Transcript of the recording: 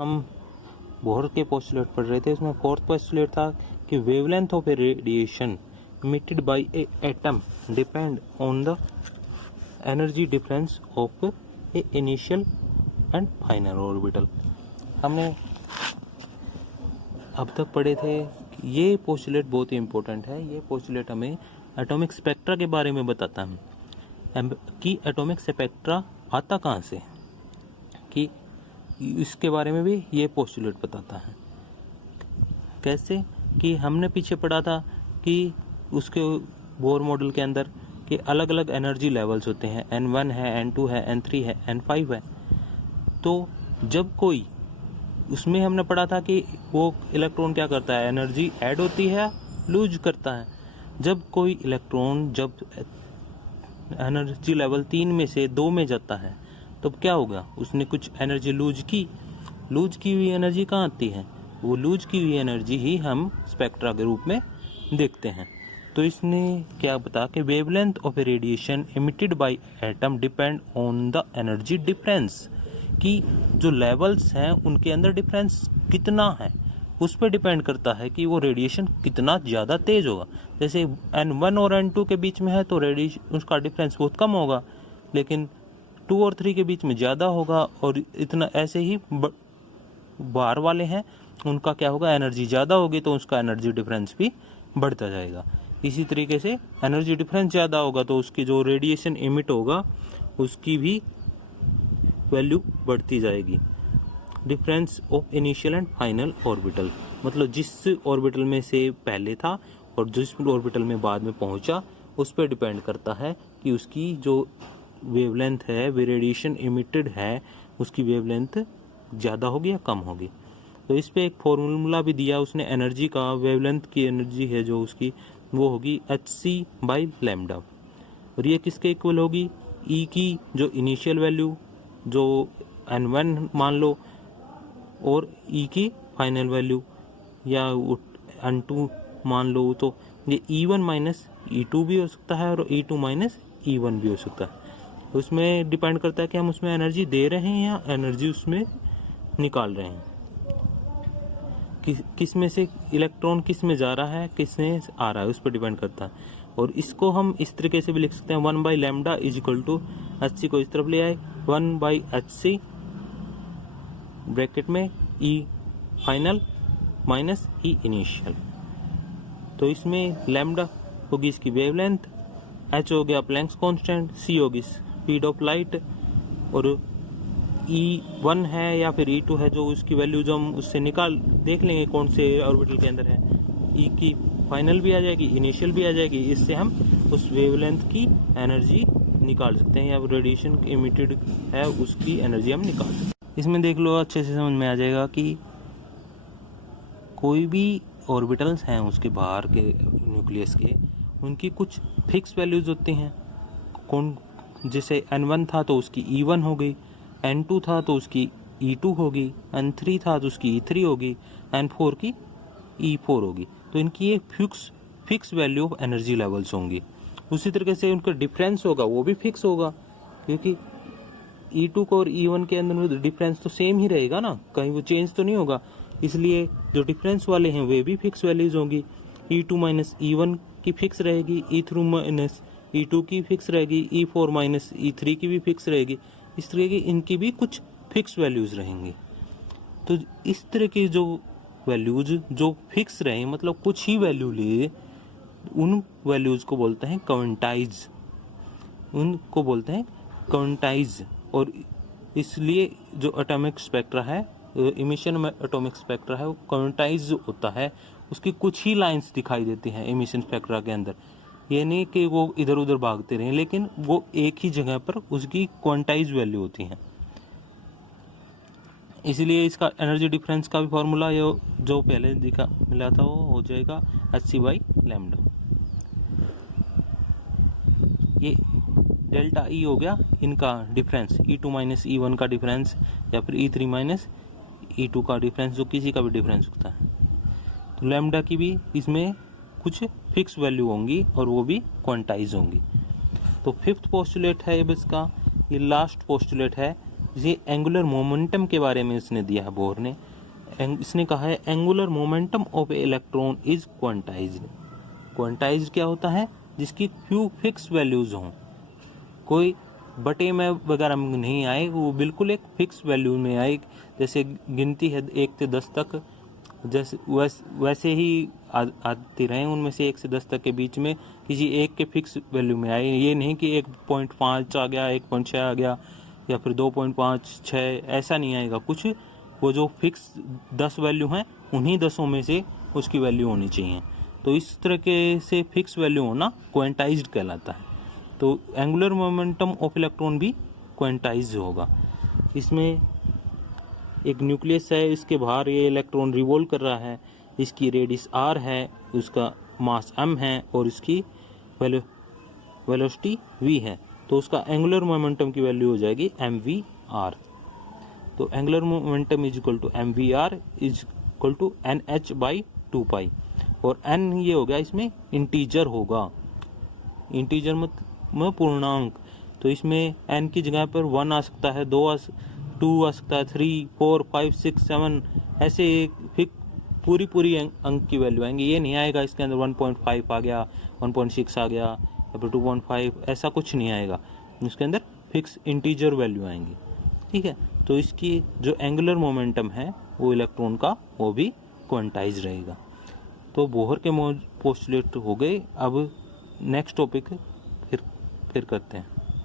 हम बोहर के पोस्टुलेट पढ़ रहे थे, उसमें फोर्थ पोस्टुलेट था कि wavelength of A radiation emitted by a atom depend on the energy difference of a initial and final orbital। हमने अब तक पढ़े थे कि ये पोस्टुलेट बहुत ही इम्पोर्टेंट है। ये पोस्टुलेट हमें एटॉमिक स्पेक्ट्रा के बारे में बताता है कि एटॉमिक स्पेक्ट्रा आता कहाँ से, कि इसके बारे में भी ये पोस्टुलेट बताता है। कैसे कि हमने पीछे पढ़ा था कि उसके बोर मॉडल के अंदर कि अलग अलग एनर्जी लेवल्स होते हैं, N1 है, N2 है, N3 है, N5 है। तो जब कोई उसमें हमने पढ़ा था कि वो इलेक्ट्रॉन क्या करता है, एनर्जी ऐड होती है, लूज करता है। जब कोई इलेक्ट्रॉन जब एनर्जी लेवल 3 में से 2 में जाता है तो क्या होगा, उसने कुछ एनर्जी लूज की हुई एनर्जी कहाँ आती है, वो लूज की हुई एनर्जी ही हम स्पेक्ट्रा के रूप में देखते हैं। तो इसने क्या बता कि wavelength of A radiation emitted by atom depend on the energy difference, कि जो लेवल्स हैं उनके अंदर डिफरेंस कितना है उस पर डिपेंड करता है कि वो रेडिएशन कितना ज़्यादा तेज होगा। जैसे N1 और N2 के बीच में है तो रेडिएशन उसका डिफरेंस बहुत कम होगा, लेकिन 2 और 3 के बीच में ज़्यादा होगा। और इतना ऐसे ही बाहर वाले हैं उनका क्या होगा, एनर्जी ज़्यादा होगी तो उसका एनर्जी डिफरेंस भी बढ़ता जाएगा। इसी तरीके से एनर्जी डिफरेंस ज़्यादा होगा तो उसकी जो रेडिएशन इमिट होगा उसकी भी वैल्यू बढ़ती जाएगी। Difference of initial and final orbital, मतलब जिस ऑर्बिटल में से पहले था और जिस ऑर्बिटल में बाद में पहुंचा उस पर डिपेंड करता है कि उसकी जो वेवलेंथ है, वे रेडिएशन इमिटेड है, उसकी वेवलेंथ ज़्यादा होगी या कम होगी। तो इस पे एक फॉर्मूला भी दिया उसने एनर्जी का, वेवलेंथ की एनर्जी है जो उसकी वो होगी hc/λ। और ये किसके इक्वल होगी, E की जो इनिशियल वैल्यू जो N1 मान लो और E की फाइनल वैल्यू या N2 मान लो, तो ये E1 माइनस E2 भी हो सकता है और E2 माइनस E1 भी हो सकता है। उसमें डिपेंड करता है कि हम उसमें एनर्जी दे रहे हैं या एनर्जी उसमें निकाल रहे हैं, किस में से इलेक्ट्रॉन किस में जा रहा है, किस में आ रहा है, उस पर डिपेंड करता है। और इसको हम इस तरीके से भी लिख सकते हैं 1/λ इक्वल hc को इस तरफ ले आए 1/hc ब्रैकेट में E final minus E initial. तो इसमें लैम्डा होगी इसकी वेवलेंथ, h हो गया प्लैंक्स कांस्टेंट, c होगी स्पीड ऑफ लाइट, और E1 है या फिर E2 है जो उसकी वैल्यू जो हम उससे निकाल देख लेंगे कौन से ऑर्बिटल के अंदर है, E की फाइनल भी आ जाएगी, इनिशियल भी आ जाएगी। इससे हम उस वेवलेंथ की एनर्जी निकाल सकते हैं या रेडिएशन इमिटेड है उसकी एनर्जी हम निकाल सकते हैं। इसमें देख लो अच्छे से समझ में आ जाएगा कि कोई भी ऑर्बिटल्स हैं उसके बाहर के न्यूक्लियस के, उनकी कुछ फिक्स वैल्यूज होती हैं। कौन, जैसे N1 था तो उसकी E1 हो गई, N2 था तो उसकी E2 होगी, N3 था तो उसकी E3 होगी, N4 की E4 होगी। तो इनकी एक fix value of energy levels होंगी। उसी तरीके से उनका डिफरेंस होगा वो भी फिक्स होगा, क्योंकि E2 को और E1 के अंदर में डिफरेंस तो सेम ही रहेगा ना, कहीं वो चेंज तो नहीं होगा। इसलिए जो डिफरेंस वाले हैं वे भी फिक्स वैल्यूज होंगी। E2 माइनस E1 की फिक्स रहेगी, E3 माइनस E2 की फिक्स रहेगी, E4 माइनस E3 की भी फिक्स रहेगी। इस तरह की इनकी भी कुछ फिक्स वैल्यूज रहेंगी। तो इस तरह की जो वैल्यूज जो फिक्स रहे, मतलब कुछ ही वैल्यू लिए, उन वैल्यूज को बोलते हैं क्वांटाइज, उनको बोलते हैं क्वांटाइज। और इसलिए जो एटॉमिक स्पेक्ट्रा है, इमिशन में एटॉमिक स्पेक्ट्रा है, वो क्वांटाइज होता है। उसकी कुछ ही लाइंस दिखाई देती हैं इमिशन स्पेक्ट्रा के अंदर। ये नहीं कि वो इधर उधर भागते रहें, लेकिन वो एक ही जगह पर उसकी क्वांटाइज वैल्यू होती हैं। इसलिए इसका एनर्जी डिफरेंस का भी फॉर्मूला जो पहले मिला था वो हो जाएगा hc/λ। ये डेल्टा E हो गया इनका डिफरेंस, E2 माइनस E1 का डिफरेंस या फिर E3 माइनस E2 का डिफरेंस, जो किसी का भी डिफरेंस होता है। तो लैम्डा की भी इसमें कुछ फिक्स वैल्यू होंगी और वो भी क्वांटाइज होंगी। तो फिफ्थ पोस्टुलेट है अब इसका, ये लास्ट पोस्टुलेट है ये एंगुलर मोमेंटम के बारे में इसने दिया है बोर ने। इसने कहा है angular momentum of A electron is quantized. Quantized क्या होता है? जिसकी फ्यू फिक्स वैल्यूज हों, कोई बटे में वगैरह में नहीं आए, वो बिल्कुल एक फिक्स वैल्यू में आए। जैसे गिनती है 1 से 10 तक, जैसे वैसे ही आती रहे, उनमें से 1 से 10 तक के बीच में किसी एक के फिक्स वैल्यू में आए। ये नहीं कि 1.5 आ गया, 1.6 आ गया, या फिर 2.5, 6, ऐसा नहीं आएगा कुछ। वो जो फिक्स 10 वैल्यू हैं, उन्हीं 10 में से उसकी वैल्यू होनी चाहिए। तो इस तरह के से फिक्स वैल्यू होना क्वांटाइज्ड कहलाता है। तो एंगुलर मोमेंटम ऑफ इलेक्ट्रॉन भी क्वांटाइज्ड होगा। इसमें एक न्यूक्लियस है, इसके बाहर ये इलेक्ट्रॉन रिवॉल्व कर रहा है, इसकी रेडियस r है, उसका मास m है और इसकी वेलोसिटी v है। तो उसका एंगुलर मोमेंटम की वैल्यू हो जाएगी mvr। तो angular momentum is equal to mvr is equal to nh/2π। और n ये हो गया, इसमें इंटीजर होगा, इंटीजर में पूर्णांक। तो इसमें n की जगह पर 1 आ सकता है, 2 आ सकता है, 3, 4, 5, 6, 7, ऐसे फिर पूरी अंक की वैल्यू आएंगी। ये नहीं आएगा इसके अंदर 1.5 आ गया, 1.6 आ गया, या फिर 2.5, ऐसा कुछ नहीं आएगा। इसके अंदर फिक्स इंटीजर वैल्यू आएंगी। ठीक है, तो इसकी जो एंगुलर मोमेंटम है वो इलेक्ट्रॉन का, वो भी क्वांटाइज रहेगा। तो बोहर के पोस्टुलेट हो गए। अब नेक्स्ट टॉपिक फिर करते हैं।